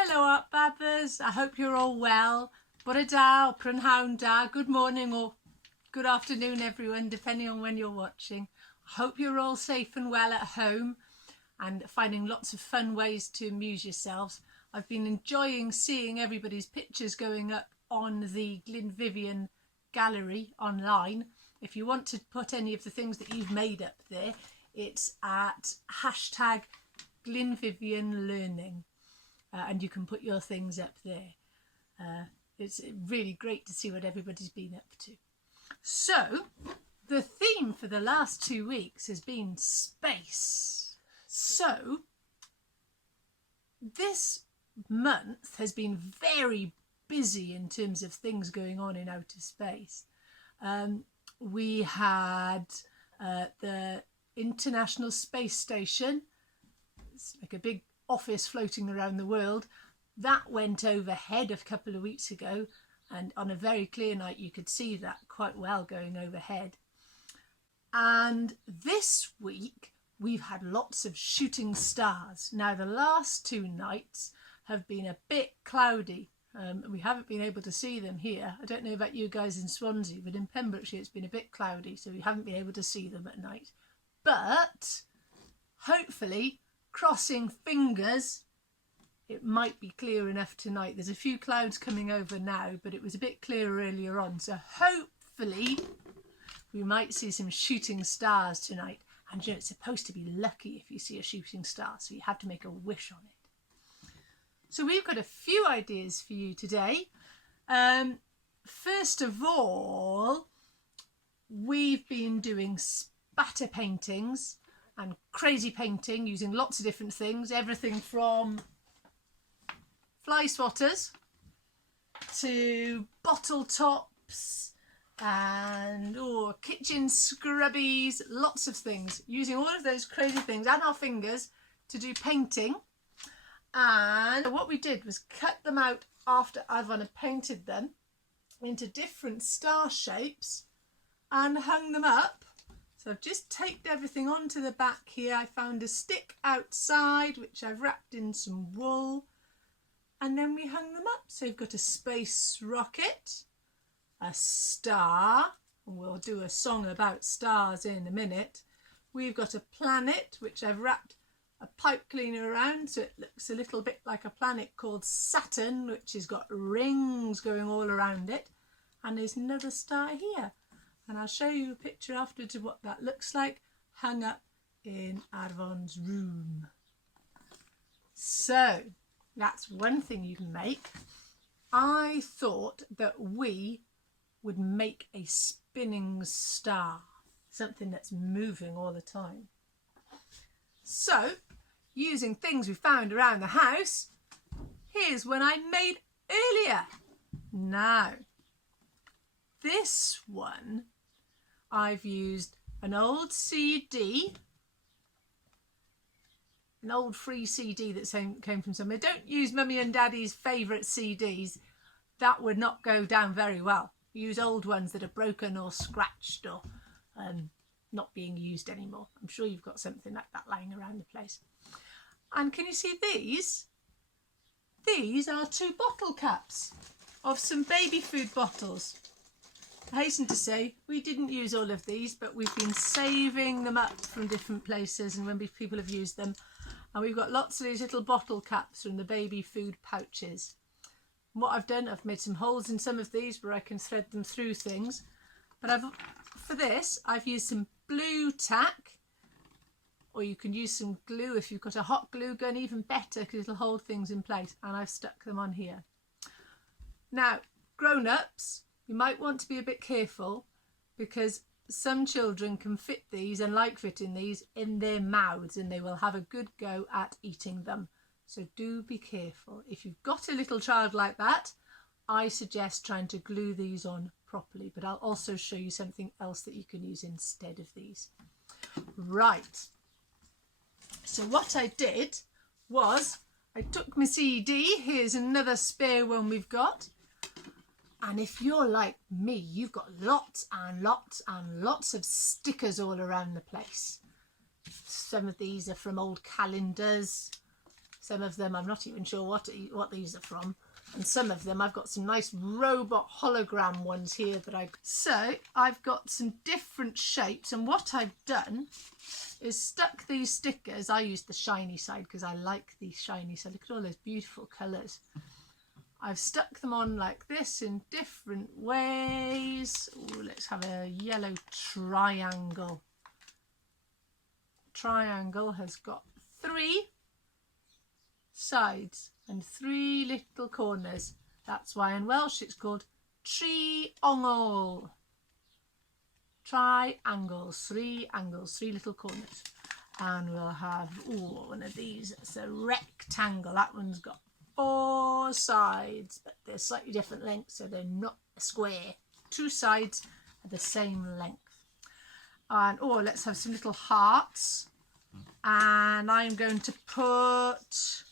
Hello Art Babbers, I hope you're all well. Bore da, prynhawn da, good morning or good afternoon everyone, depending on when you're watching. I hope you're all safe and well at home and finding lots of fun ways to amuse yourselves. I've been enjoying seeing everybody's pictures going up on the Glynvivian gallery online. If you want to put any of the things that you've made up there, it's at #GlynvivianLearning. And you can put your things up there. It's really great to see what everybody's been up to. So, the theme for the last 2 weeks has been space. So, this month has been very busy in terms of things going on in outer space. We had the International Space Station. It's like a big office floating around the world. That went overhead a couple of weeks ago, and on a very clear night you could see that quite well going overhead. And this week we've had lots of shooting stars. Now the last 2 nights have been a bit cloudy. We haven't been able to see them here. I don't know about you guys in Swansea, but in Pembrokeshire it's been a bit cloudy, so we haven't been able to see them at night. But hopefully, crossing fingers, it might be clear enough tonight. There's a few clouds coming over now, but it was a bit clearer earlier on. So hopefully we might see some shooting stars tonight. And you know, it's supposed to be lucky if you see a shooting star, so you have to make a wish on it. So we've got a few ideas for you today. First of all, we've been doing spatter paintings and crazy painting using lots of different things, everything from fly swatters to bottle tops and kitchen scrubbies, lots of things, using all of those crazy things and our fingers to do painting. And what we did was cut them out after I've painted them into different star shapes and hung them up. So I've just taped everything onto the back here. I found a stick outside which I've wrapped in some wool, and then we hung them up. So you've got a space rocket, a star, and we'll do a song about stars in a minute. We've got a planet which I've wrapped a pipe cleaner around so it looks a little bit like a planet called Saturn, which has got rings going all around it, and there's another star here. And I'll show you a picture afterwards of what that looks like, hung up in Arvon's room. So, that's one thing you can make. I thought that we would make a spinning star, something that's moving all the time. So, using things we found around the house, here's one I made earlier. Now, this one, I've used an old CD, an old free CD that came from somewhere. Don't use Mummy and Daddy's favourite CDs. That would not go down very well. Use old ones that are broken or scratched or not being used anymore. I'm sure you've got something like that lying around the place. And can you see these? These are 2 bottle caps of some baby food bottles. I hasten to say we didn't use all of these, but we've been saving them up from different places and when people have used them. And we've got lots of these little bottle caps from the baby food pouches. And what I've done, I've made some holes in some of these where I can thread them through things. But for this, I've used some blue tack, or you can use some glue if you've got a hot glue gun, even better because it'll hold things in place. And I've stuck them on here. Now, grown-ups, you might want to be a bit careful because some children can fit these and like fitting these in their mouths and they will have a good go at eating them. So do be careful. If you've got a little child like that, I suggest trying to glue these on properly, but I'll also show you something else that you can use instead of these. Right. So what I did was I took my CD. Here's another spare one we've got. And if you're like me, you've got lots and lots and lots of stickers all around the place. Some of these are from old calendars. Some of them I'm not even sure what these are from. And some of them I've got some nice robot hologram ones here So I've got some different shapes, and what I've done is stuck these stickers. I use the shiny side because I like the shiny side. Look at all those beautiful colours. I've stuck them on like this in different ways. Ooh, let's have a yellow triangle. Triangle has got 3 sides and 3 little corners. That's why in Welsh it's called triongl. Triangles, 3 angles, 3 little corners. And we'll have one of these. It's a rectangle. That one's got 4 sides, but they're slightly different lengths, so they're not a square. 2 sides are the same length. And let's have some little hearts. And I'm going to put,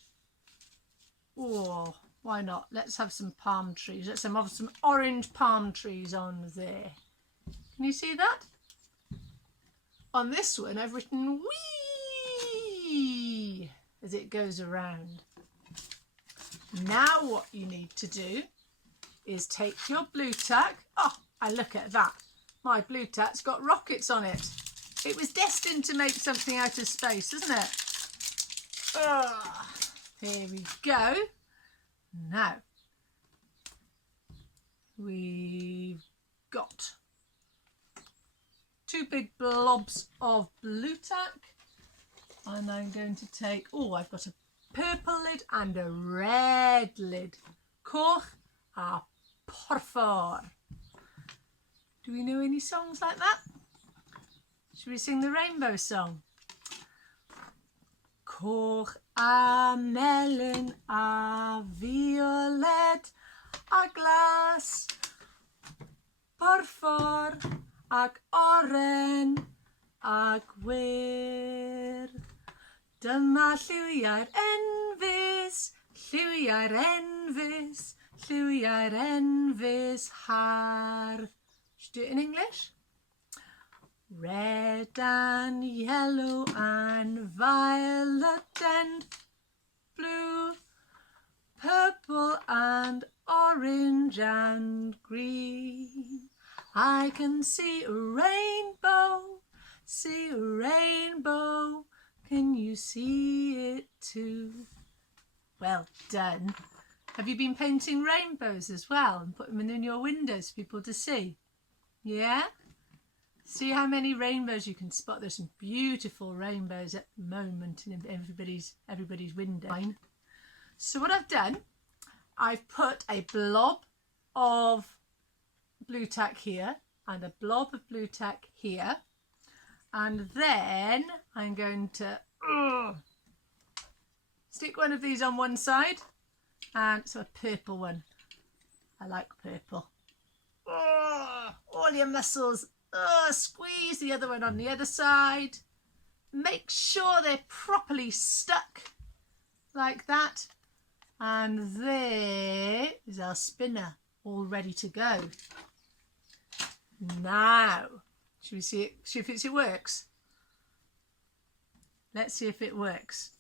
why not? Let's have some palm trees. Let's have some orange palm trees on there. Can you see that? On this one, I've written wee as it goes around. Now what you need to do is take your blue tack. And look at that. My blue tack's got rockets on it. It was destined to make something out of space, isn't it? Here we go. Now, we've got 2 big blobs of blue tack. And I'm going to take, I've got a purple lid and a red lid. Coch a porffor. Do we know any songs like that? Should we sing the rainbow song? Coch a melyn a violet a glas, porffor ac oren ac gwyrdd. Dyma lliwiau'r enfys, lliwiau'r enfys, lliwiau'r enfys hardd. Should we do it in English? Red and yellow and violet and blue, purple and orange and green. I can see a rainbow, see a rainbow. Can you see it too? Well done. Have you been painting rainbows as well and put them in your windows for people to see? Yeah? See how many rainbows you can spot. There's some beautiful rainbows at the moment in everybody's window. So what I've done, I've put a blob of blue tack here and a blob of blue tack here. And then I'm going to stick one of these on one side, and so a purple one. I like purple. All your muscles. Squeeze the other one on the other side. Make sure they're properly stuck like that. And there is our spinner all ready to go. Now, should we see it? See if it works? Let's see if it works.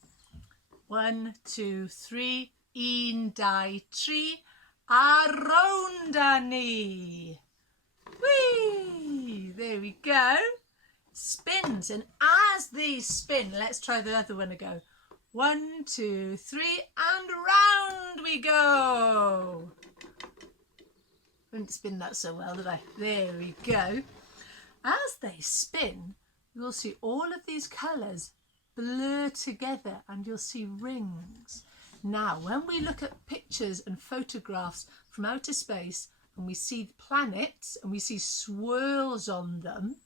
1, 2, 3. 1, 2, 3. A rownd â ni. Whee! There we go. Spins, and as these spin, let's try the other one again. 1, 2, 3, and round we go. Didn't spin that so well, did I? There we go. As they spin, you'll see all of these colours blur together and you'll see rings. Now, when we look at pictures and photographs from outer space and we see planets and we see swirls on them,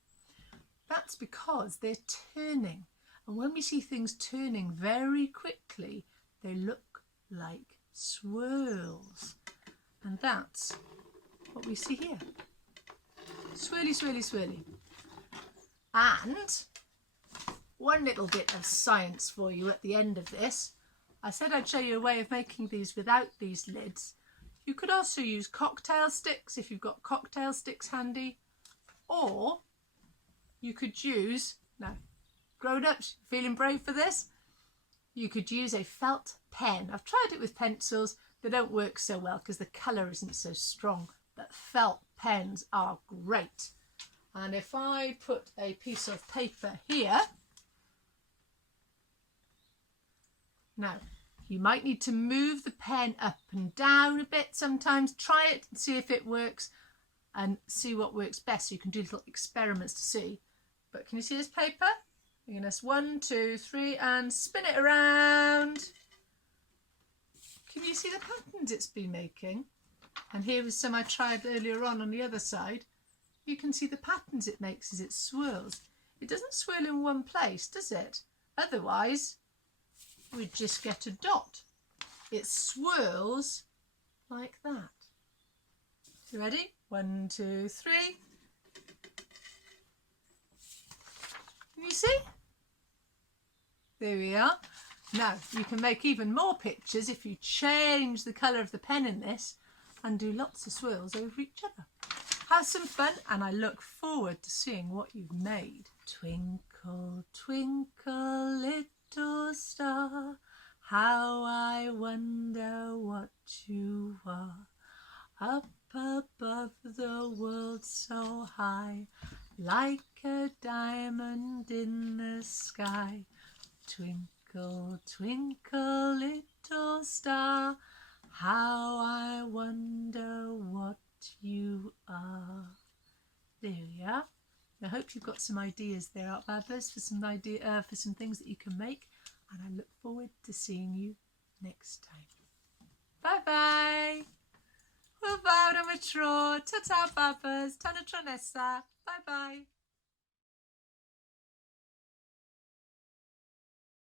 that's because they're turning. And when we see things turning very quickly, they look like swirls. And that's what we see here. Swirly, swirly, swirly. And one little bit of science for you at the end of this. I said I'd show you a way of making these without these lids. You could also use cocktail sticks if you've got cocktail sticks handy. Or you could use, now, grown-ups, feeling brave for this? you could use a felt pen. I've tried it with pencils. They don't work so well because the colour isn't so strong, but felt pens are great. And if I put a piece of paper here, now you might need to move the pen up and down a bit sometimes. Try it and see if it works and see what works best. You can do little experiments to see. But can you see this paper? You're going to 1, 2, 3 and spin it around. Can you see the patterns it's been making? And here was some I tried earlier on the other side. You can see the patterns it makes as it swirls. It doesn't swirl in one place, does it? Otherwise, we'd just get a dot. It swirls like that. You ready? 1, 2, 3. Can you see? There we are. Now, you can make even more pictures if you change the colour of the pen in this and do lots of swirls over each other. Have some fun, and I look forward to seeing what you've made. Twinkle, twinkle, little star, how I wonder what you are. Up above the world so high, like a diamond in the sky. Twinkle, twinkle, little star, how I wonder what you are. There we are. I hope you've got some ideas there, Art Babbers, for some things that you can make, and I look forward to seeing you next time. Bye bye. Hwyl fawr am y tro. Ta-ta Babbers. Tan y tro nesa. Bye bye.